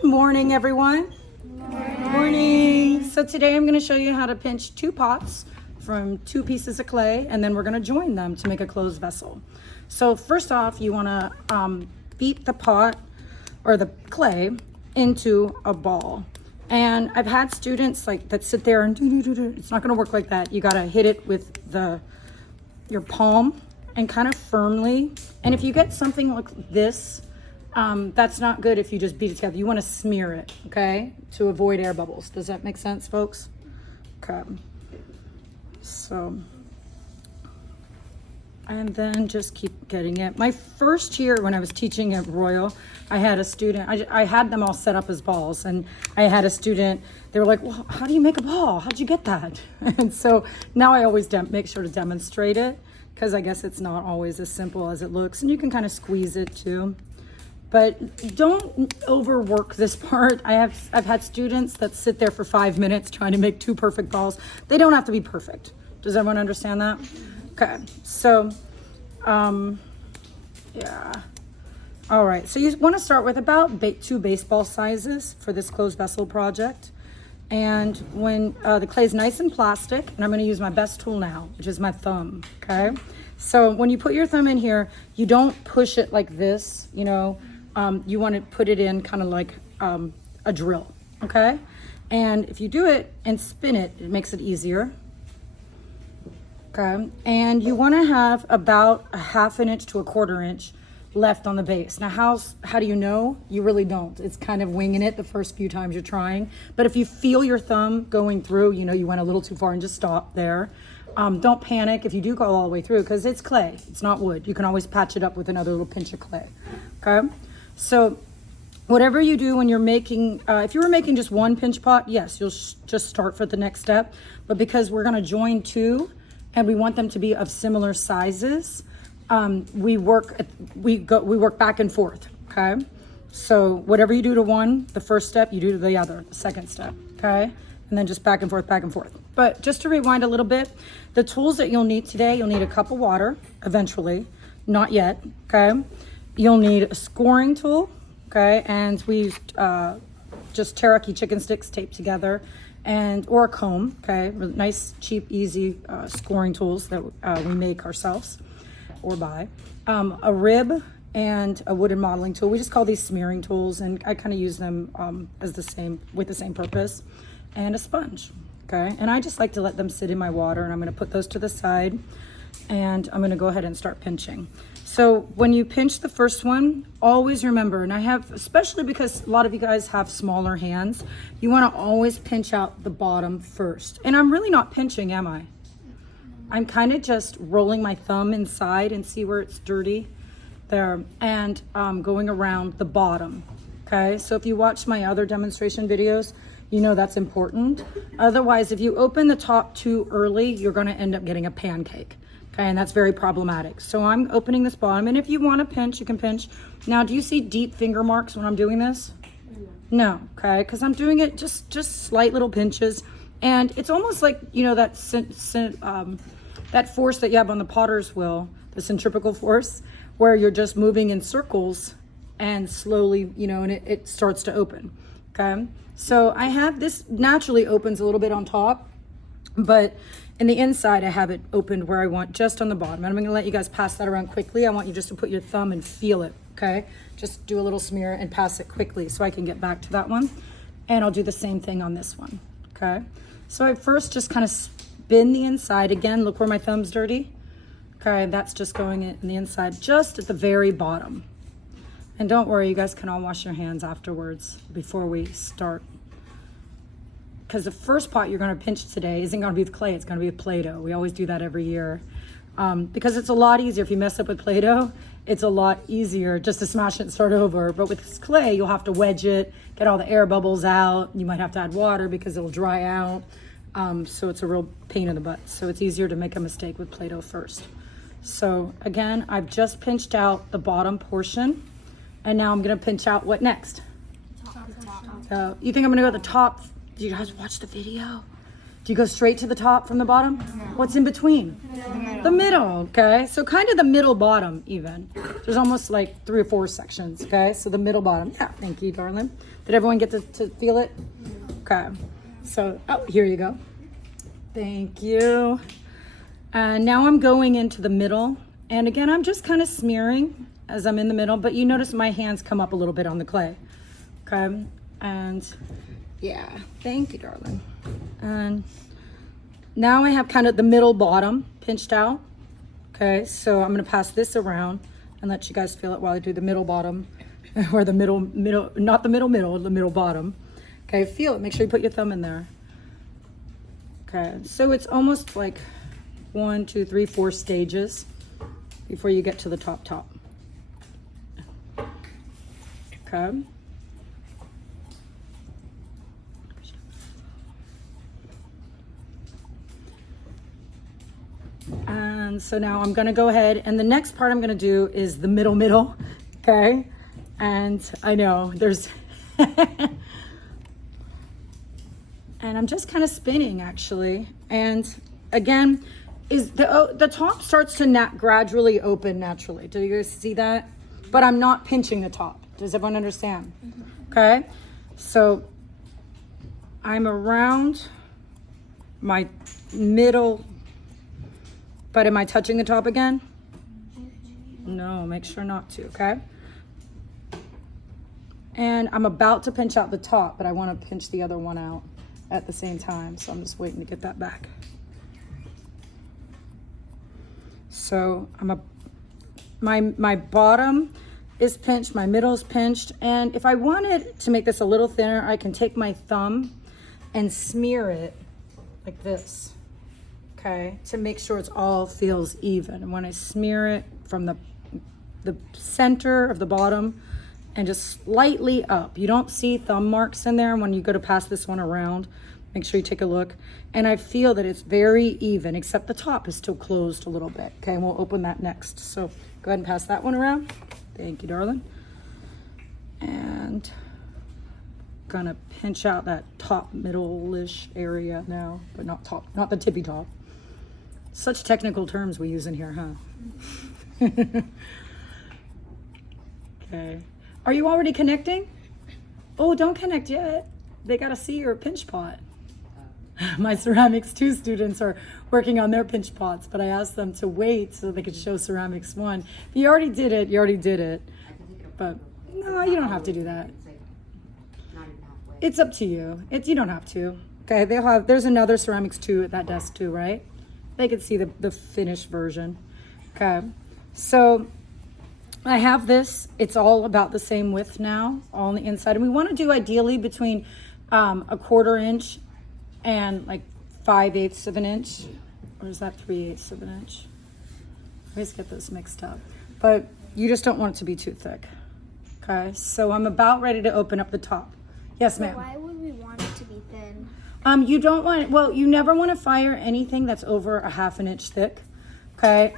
Good morning, everyone. Morning. So today I'm going to show you how to pinch two pots from two pieces of clay, and then we're going to join them to make a closed vessel. So first off, you want to beat the pot or the clay into a ball. And I've had students that sit there and do. It's not going to work like that. You got to hit it with your palm and kind of firmly. And if you get something like this, that's not good if you just beat it together. You want to smear it, okay, to avoid air bubbles. Does that make sense, folks? Okay. So, and then just keep getting it. My first year when I was teaching at Royal, I had a student, I had them all set up as balls, and I had a student, they were like, well, how do you make a ball? How'd you get that? And so now I always make sure to demonstrate it, because I guess it's not always as simple as it looks, and you can kind of squeeze it too. But don't overwork this part. I've had students that sit there for 5 minutes trying to make two perfect balls. They don't have to be perfect. Does everyone understand that? Okay, so, yeah. All right, so you want to start with about two baseball sizes for this closed vessel project. And when the clay is nice and plastic, and I'm going to use my best tool now, which is my thumb, okay? So when you put your thumb in here, you don't push it like this, you know. You want to put it in kind of like a drill, okay? And if you do it and spin it, it makes it easier. Okay, and you want to have about a 1/2 inch to a 1/4 inch left on the base. Now, how do you know? You really don't. It's kind of winging it the first few times you're trying. But if you feel your thumb going through, you know you went a little too far, and just stop there. Don't panic if you do go all the way through, because it's clay. It's not wood. You can always patch it up with another little pinch of clay. Okay, so whatever you do when you're making, if you were making just one pinch pot, yes, you'll just start for the next step. But because we're going to join two, and we want them to be of similar sizes, we work back and forth, okay? So whatever you do to one, the first step, you do to the other, the second step, okay? And then just back and forth, back and forth. But just to rewind a little bit, the tools that you'll need today, you'll need a cup of water, eventually, not yet, okay? You'll need a scoring tool, okay? And we used just teriyaki chicken sticks taped together, or a comb, okay? Nice, cheap, easy scoring tools that we make ourselves or buy. A rib and a wooden modeling tool. We just call these smearing tools, and I kind of use them with the same purpose. And a sponge, okay? And I just like to let them sit in my water, and I'm gonna put those to the side, and I'm gonna go ahead and start pinching. So when you pinch the first one, always remember, and especially because a lot of you guys have smaller hands, you want to always pinch out the bottom first. And I'm really not pinching, am I? I'm kind of just rolling my thumb inside and see where it's dirty there, and going around the bottom, okay? So if you watch my other demonstration videos, you know that's important. Otherwise, if you open the top too early, you're going to end up getting a pancake. Okay, and that's very problematic. So I'm opening this bottom, and if you want to pinch, you can pinch. Now, do you see deep finger marks when I'm doing this? No, okay, because I'm doing it just slight little pinches, and it's almost like, you know, that force that you have on the potter's wheel, the centrifugal force, where you're just moving in circles and slowly, you know, and it starts to open, okay? So I have this naturally opens a little bit on top, but in the inside, I have it opened where I want, just on the bottom. And I'm gonna let you guys pass that around quickly. I want you just to put your thumb and feel it, okay? Just do a little smear and pass it quickly so I can get back to that one. And I'll do the same thing on this one, okay? So I first just kind of spin the inside. Again, look where my thumb's dirty. Okay, that's just going in the inside, just at the very bottom. And don't worry, you guys can all wash your hands afterwards before we start. Because the first pot you're going to pinch today isn't going to be with clay, it's going to be with Play-Doh. We always do that every year. Because it's a lot easier. If you mess up with Play-Doh, it's a lot easier just to smash it and start over. But with this clay, you'll have to wedge it, get all the air bubbles out. You might have to add water because it'll dry out. So it's a real pain in the butt. So it's easier to make a mistake with Play-Doh first. So again, I've just pinched out the bottom portion. And now I'm going to pinch out what next? So you think I'm going to go at the top? Do you guys watch the video? Do you go straight to the top from the bottom? No. What's in between? The middle, okay? So kind of the middle bottom even. There's almost like 3 or 4 sections, okay? So the middle bottom. Yeah, thank you, darling. Did everyone get to feel it? Okay. So, oh, here you go. Thank you. And now I'm going into the middle. And again, I'm just kind of smearing as I'm in the middle, but you notice my hands come up a little bit on the clay. Okay. And yeah, thank you, darling. And now I have kind of the middle bottom pinched out. Okay, so I'm gonna pass this around and let you guys feel it while I do the middle bottom, or the middle, not the middle, the middle bottom. Okay, feel it, make sure you put your thumb in there. Okay, so it's almost like 1, 2, 3, 4 stages before you get to the top. Okay. And so now I'm gonna go ahead, and the next part I'm gonna do is the middle, okay? And I know there's, and I'm just kind of spinning actually. And again, is the top starts to gradually open naturally. Do you guys see that? But I'm not pinching the top. Does everyone understand? Okay, so I'm around my middle. But am I touching the top again? No, make sure not to, okay? And I'm about to pinch out the top, but I want to pinch the other one out at the same time. So I'm just waiting to get that back. So my bottom is pinched, my middle is pinched. And if I wanted to make this a little thinner, I can take my thumb and smear it like this. Okay, to make sure it's all feels even. And when I smear it from the center of the bottom and just slightly up, you don't see thumb marks in there. When you go to pass this one around, make sure you take a look. And I feel that it's very even, except the top is still closed a little bit. Okay, and we'll open that next. So go ahead and pass that one around. Thank you, darling. And gonna pinch out that top middle-ish area now, but not top, not the tippy top. Such technical terms we use in here, huh? Okay. Are you already connecting? Oh, don't connect yet. They gotta see your pinch pot. My Ceramics 2 students are working on their pinch pots, but I asked them to wait so they could show Ceramics 1. If you already did it, you already did it. But no, you don't have to do that. It's up to you. You don't have to. Okay, there's another Ceramics 2 at that desk too, right? They could see the finished version. Okay, so I have this. It's all about the same width now, all on the inside. And we want to do ideally between 1/4 inch and like 5/8 of an inch. Or is that 3/8 of an inch? I always get those mixed up. But you just don't want it to be too thick. Okay, so I'm about ready to open up the top. Yes, ma'am. Why would we want it to be thin? You don't want, well, you never want to fire anything that's over 1/2 inch thick, okay?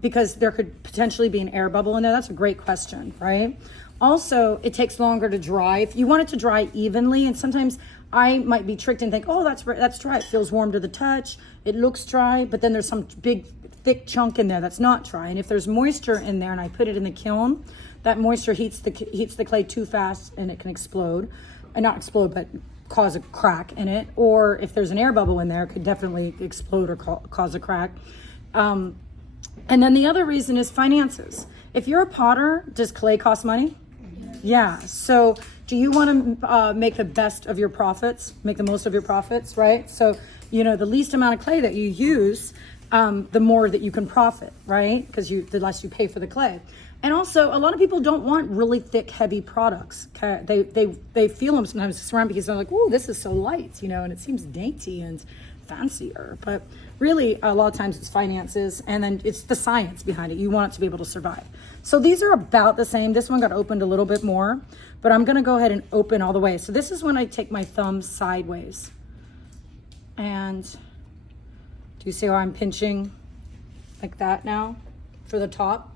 Because there could potentially be an air bubble in there. That's a great question, right? Also, it takes longer to dry. If you want it to dry evenly, and sometimes I might be tricked and think, oh, that's dry. It feels warm to the touch. It looks dry, but then there's some big, thick chunk in there that's not dry. And if there's moisture in there and I put it in the kiln, that moisture heats the clay too fast and it can explode. Not explode, but cause a crack in it. Or if there's an air bubble in there, it could definitely explode or cause a crack. And then the other reason is finances. If you're a potter, does clay cost money? Yeah. So do you want to make the best of your profits, make the most of your profits, right? So, the least amount of clay that you use, the more that you can profit, right? Because the less you pay for the clay. And also, a lot of people don't want really thick, heavy products. Okay? They feel them sometimes ceramic because they're like, "Ooh, this is so light," and it seems dainty and fancier. But really, a lot of times it's finances, and then it's the science behind it. You want it to be able to survive. So these are about the same. This one got opened a little bit more, but I'm going to go ahead and open all the way. So this is when I take my thumb sideways. And do you see how I'm pinching like that now for the top?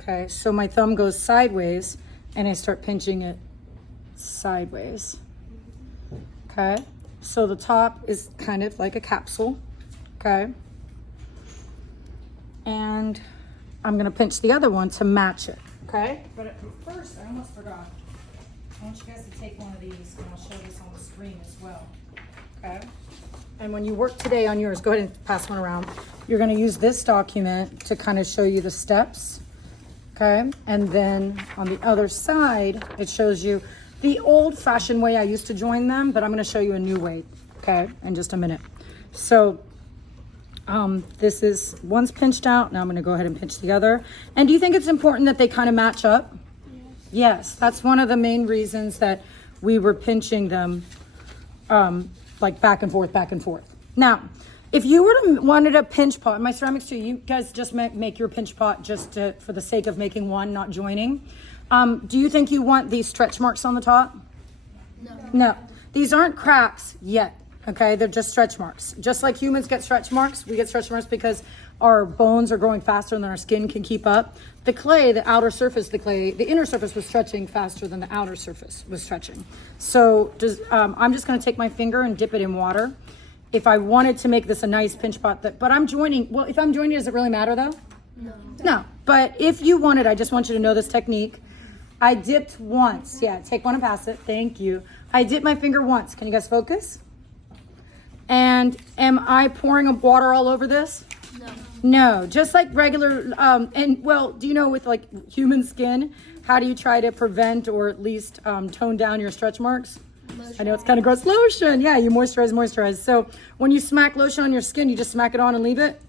Okay, so my thumb goes sideways and I start pinching it sideways. Okay, so the top is kind of like a capsule. Okay, and I'm gonna pinch the other one to match it. Okay, but first I almost forgot. I want you guys to take one of these and I'll show this on the screen as well. Okay? And when you work today on yours, go ahead and pass one around. You're going to use this document to kind of show you the steps. Okay? And then on the other side, it shows you the old-fashioned way I used to join them, but I'm going to show you a new way. Okay? In just a minute. So this is, one's pinched out. Now I'm going to go ahead and pinch the other. And do you think it's important that they kind of match up? Yes, that's one of the main reasons that we were pinching them like back and forth, back and forth. Now, if you were to wanted a pinch pot, my ceramics too, you guys just make your pinch pot just for the sake of making one, not joining. Do you think you want these stretch marks on the top? No. No, these aren't cracks yet. Okay, they're just stretch marks. Just like humans get stretch marks, we get stretch marks because our bones are growing faster than our skin can keep up. The clay, the outer surface, the inner surface was stretching faster than the outer surface was stretching. So I'm just gonna take my finger and dip it in water. If I wanted to make this a nice pinch pot, but I'm joining, well, if I'm joining, does it really matter though? No. No, but if you wanted, I just want you to know this technique. I dipped once, yeah, take one and pass it, thank you. I dipped my finger once, can you guys focus? And am I pouring water all over this? No. No, just like regular, and well, do you know with like human skin, how do you try to prevent or at least tone down your stretch marks? Lotion. I know it's kind of gross. Lotion, yeah, you moisturize. So when you smack lotion on your skin, you just smack it on and leave it?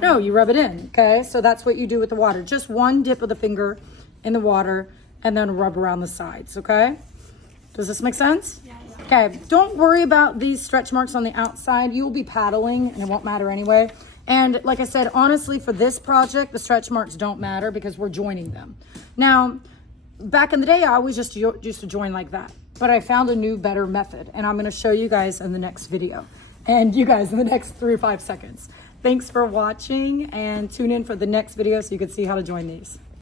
No, you rub it in, okay? So that's what you do with the water. Just one dip of the finger in the water and then rub around the sides, okay? Does this make sense? Yeah. Okay, don't worry about these stretch marks on the outside. You'll be paddling and it won't matter anyway. And like I said, honestly, for this project, the stretch marks don't matter because we're joining them. Now, back in the day, I always just used to join like that. But I found a new, better method. And I'm going to show you guys in the next video. And you guys in the next 3 or 5 seconds. Thanks for watching and tune in for the next video so you can see how to join these.